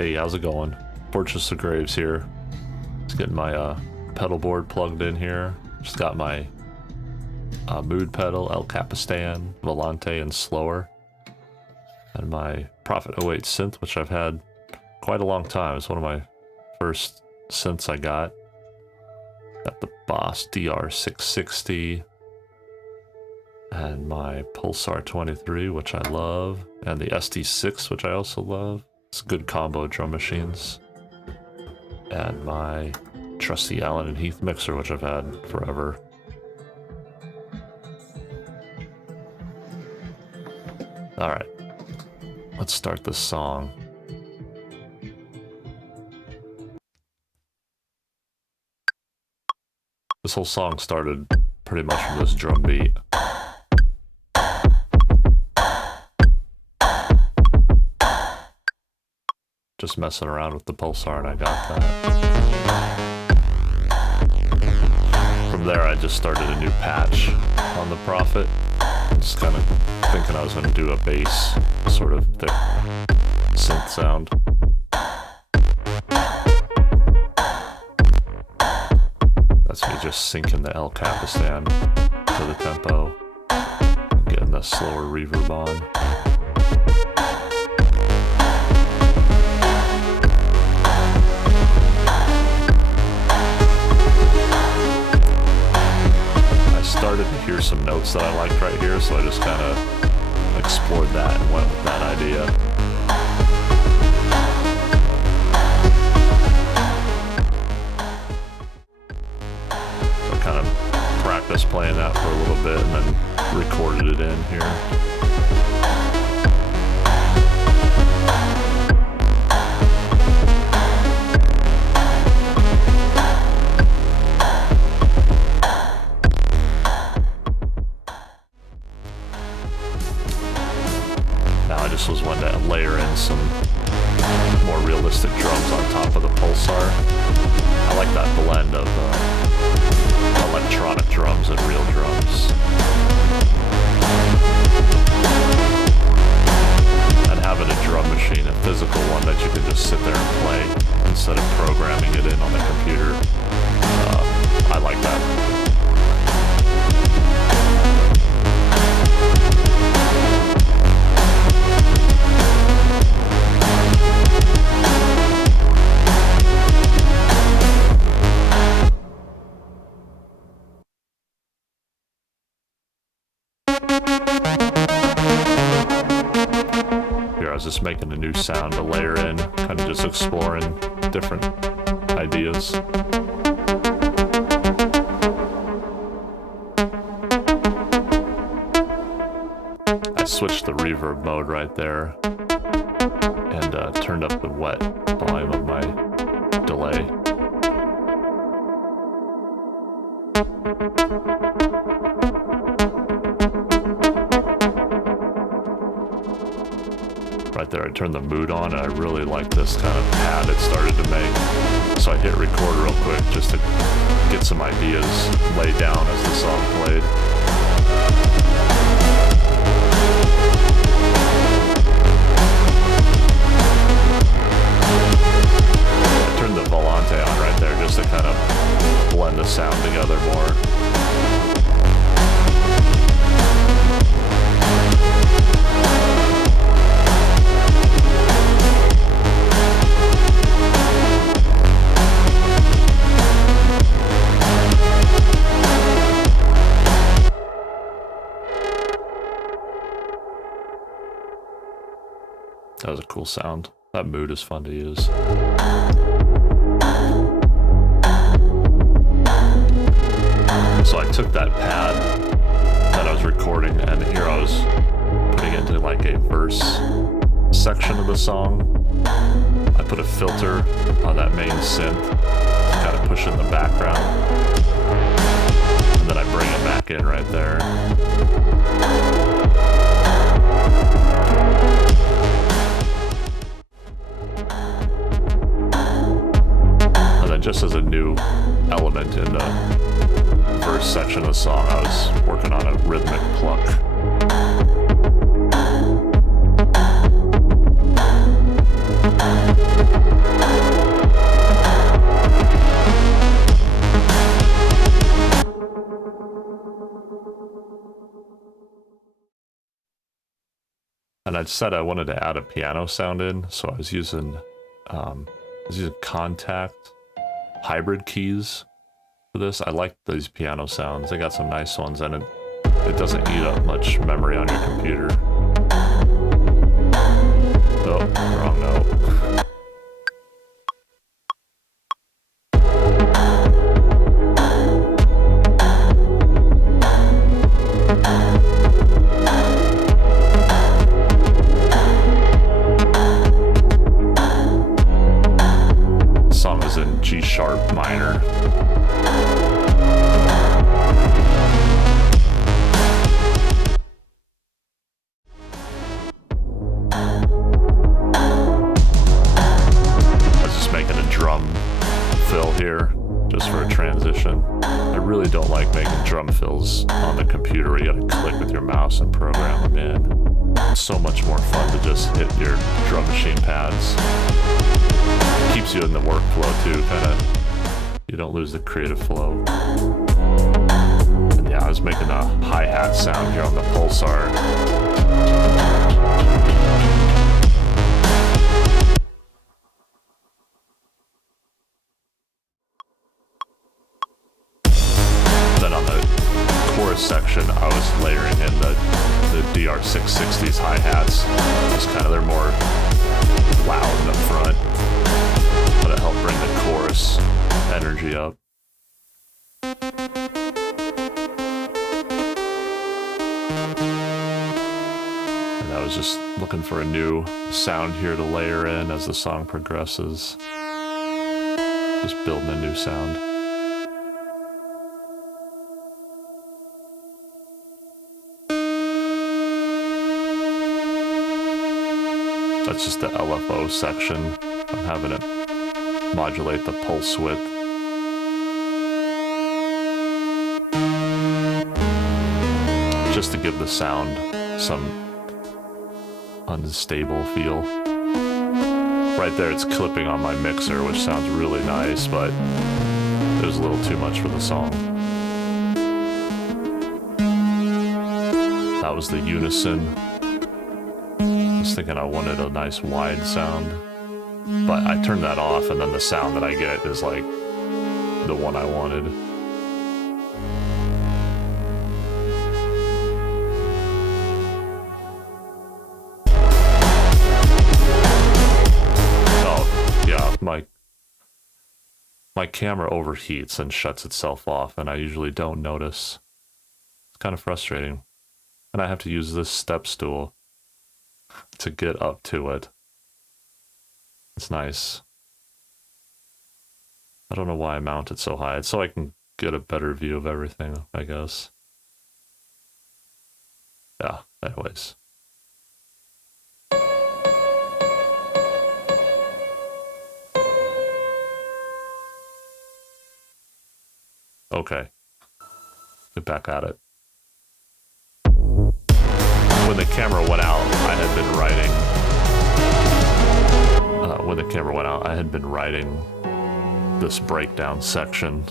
Hey, how's it going? Fortress of Graves here. Just getting my pedal board plugged in here. Just got my mood pedal, El Capistan, Volante, and Slöer. And my Prophet 08 synth, which I've had quite a long time. It's one of my first synths I got. Got the Boss DR660. And my Pulsar-23, which I love. And the SD6, which I also love. It's good combo drum machines. And my trusty Allen and Heath mixer, which I've had forever. Alright, let's start this song. This whole song started pretty much from this drum beat. Just messing around with the Pulsar and I got that. From there I just started a new patch on the Prophet. Just kind of thinking I was going to do a bass sort of thick synth sound. That's me just syncing the El Capistan to the tempo, getting the slower reverb on. Started to hear some notes that I liked right here, so I just kind of explored that and went with that idea. So I kind of practiced playing that for a little bit and then recorded it in here. Was one to layer in some more realistic drums on top of the Pulsar. I like that blend of electronic drums and real drums. And having a drum machine, a physical one that you can just sit there and play instead of programming it in on the computer. I like that. Just making a new sound to layer in, kind of just exploring different ideas. I switched the reverb mode right there and turned up the wet volume of my delay. Right there, I turned the mood on, and I really like this kind of pad it started to make. So I hit record real quick just to get some ideas laid down as the song played. I turned the Volante on right there just to kind of blend the sound together more. That was a cool sound. That mood is fun to use. So I took that pad that I was recording and here I was putting it into like a verse section of the song. I put a filter on that main synth to kind of push it in the background. And then I bring it back in right there. Just as a new element in the verse section of the song, I was working on a rhythmic pluck. And I said I wanted to add a piano sound in, so I was using Kontakt hybrid keys for this. I like these piano sounds. They got some nice ones, and it doesn't eat up much memory on your computer. Oh, wrong note. The song is in G sharp minor. Here just for a transition. I really don't like making drum fills on the computer where you gotta click with your mouse and program them in. It's so much more fun to just hit your drum machine pads. Keeps you in the workflow too, kinda. You don't lose the creative flow. And yeah, I was making a hi-hat sound here on the Pulsar. Section, I was layering in the DR660's hi-hats. Just kind of, they're more loud in the front, but it helped bring the chorus energy up. And I was just looking for a new sound here to layer in as the song progresses. Just building a new sound. That's just the LFO section. I'm having it modulate the pulse width. Just to give the sound some unstable feel. Right there it's clipping on my mixer, which sounds really nice, but it was a little too much for the song. That was the unison. I was thinking I wanted a nice wide sound, but I turned that off, and then the sound that I get is like the one I wanted. Oh, yeah, my camera overheats and shuts itself off, and I usually don't notice. It's kind of frustrating. And I have to use this step stool to get up to it. It's nice. I don't know why I mount it so high. It's so I can get a better view of everything, I guess. Yeah, anyways. Okay. Get back at it. When the camera went out, I had been writing. When the camera went out, I had been writing this breakdown section.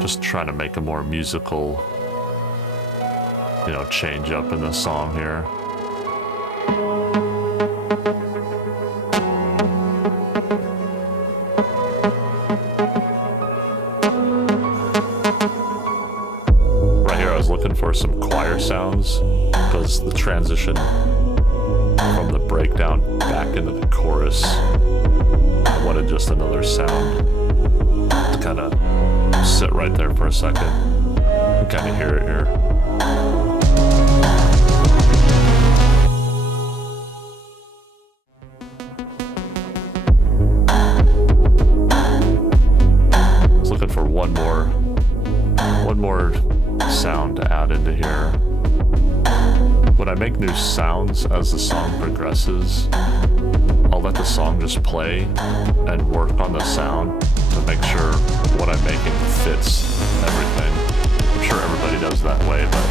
Just trying to make a more musical, change up in the song here. For some choir sounds, because the transition from the breakdown back into the chorus, I wanted just another sound to kind of sit right there for a second and kind of hear it here. I was looking for one more sound to add into here. When I make new sounds as the song progresses, I'll let the song just play and work on the sound to make sure what I'm making fits everything. I'm sure everybody does that way, but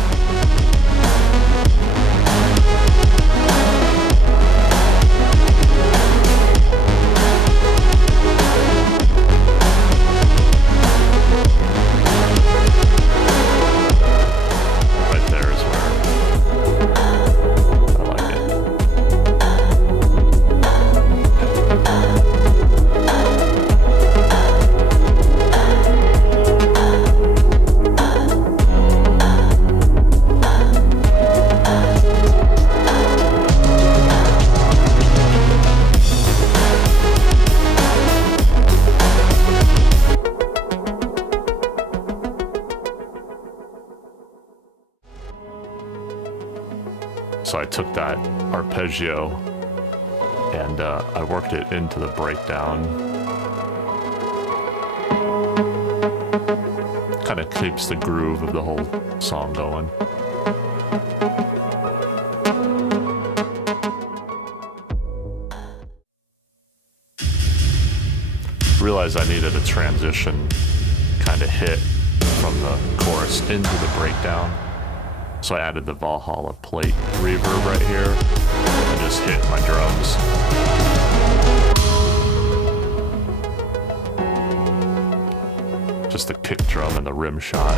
right there is where So I took that arpeggio and I worked it into the breakdown. Kind of keeps the groove of the whole song going. Realized I needed a transition kind of hit from the chorus into the breakdown. So I added the Valhalla plate reverb right here and just hit my drums. Just the kick drum and the rim shot.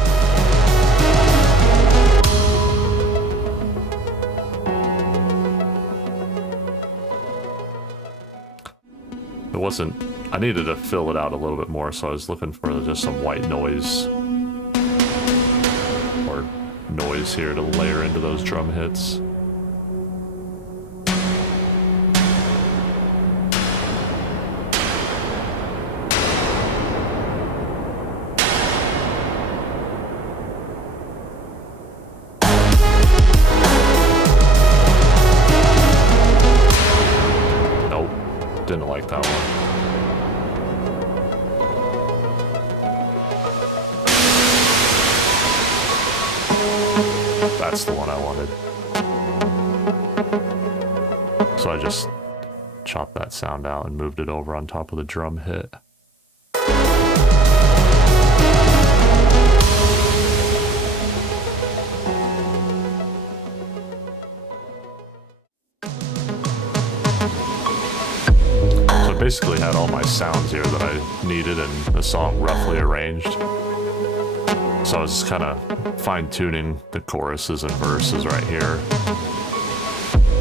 It wasn't, I needed to fill it out a little bit more, so I was looking for just some white noise or noise here to layer into those drum hits. Nope, didn't like that one. That's the one I wanted. So I just chopped that sound out and moved it over on top of the drum hit. So I basically had all my sounds here that I needed and the song roughly arranged. So I was just kind of fine-tuning the choruses and verses right here.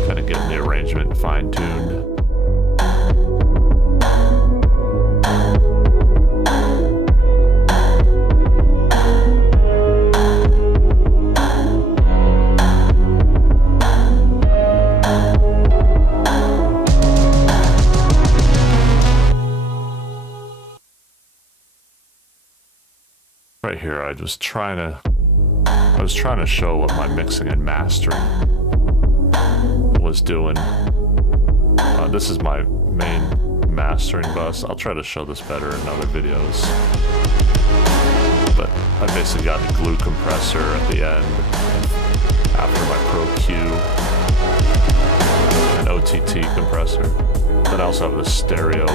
Kind of getting the arrangement fine-tuned. Right here, I was trying to show what my mixing and mastering was doing. This is my main mastering bus. I'll try to show this better in other videos. But I basically got a glue compressor at the end after my Pro-Q, an OTT compressor. Then I also have the stereo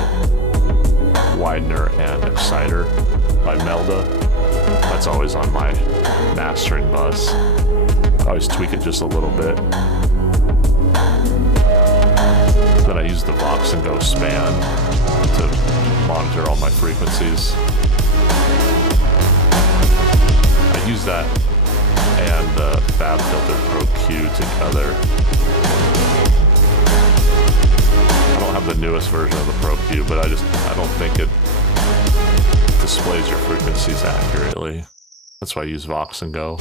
widener and exciter by Melda. That's always on my mastering bus. I always tweak it just a little bit. Then I use the Vox and Go span to monitor all my frequencies. I use that and the FabFilter Pro-Q together. I don't have the newest version of the Pro-Q, but I don't think it displays your frequencies accurately. That's why I use Vox and Go.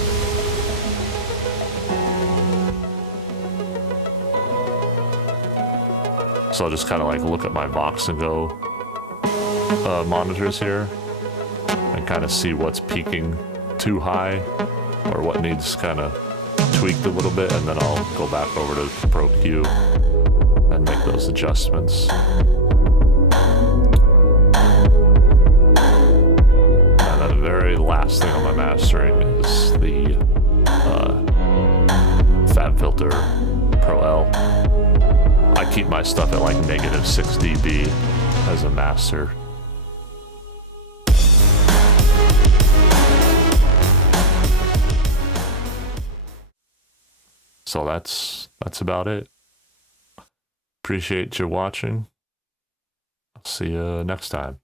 So I'll just kind of like look at my Vox and Go monitors here and kind of see what's peaking too high or what needs kind of tweaked a little bit, and then I'll go back over to the Pro-Q and make those adjustments. Last thing on my mastering is the FabFilter Pro-L. I keep my stuff at like -6 dB as a master. So that's about it. Appreciate you watching. I'll see you next time.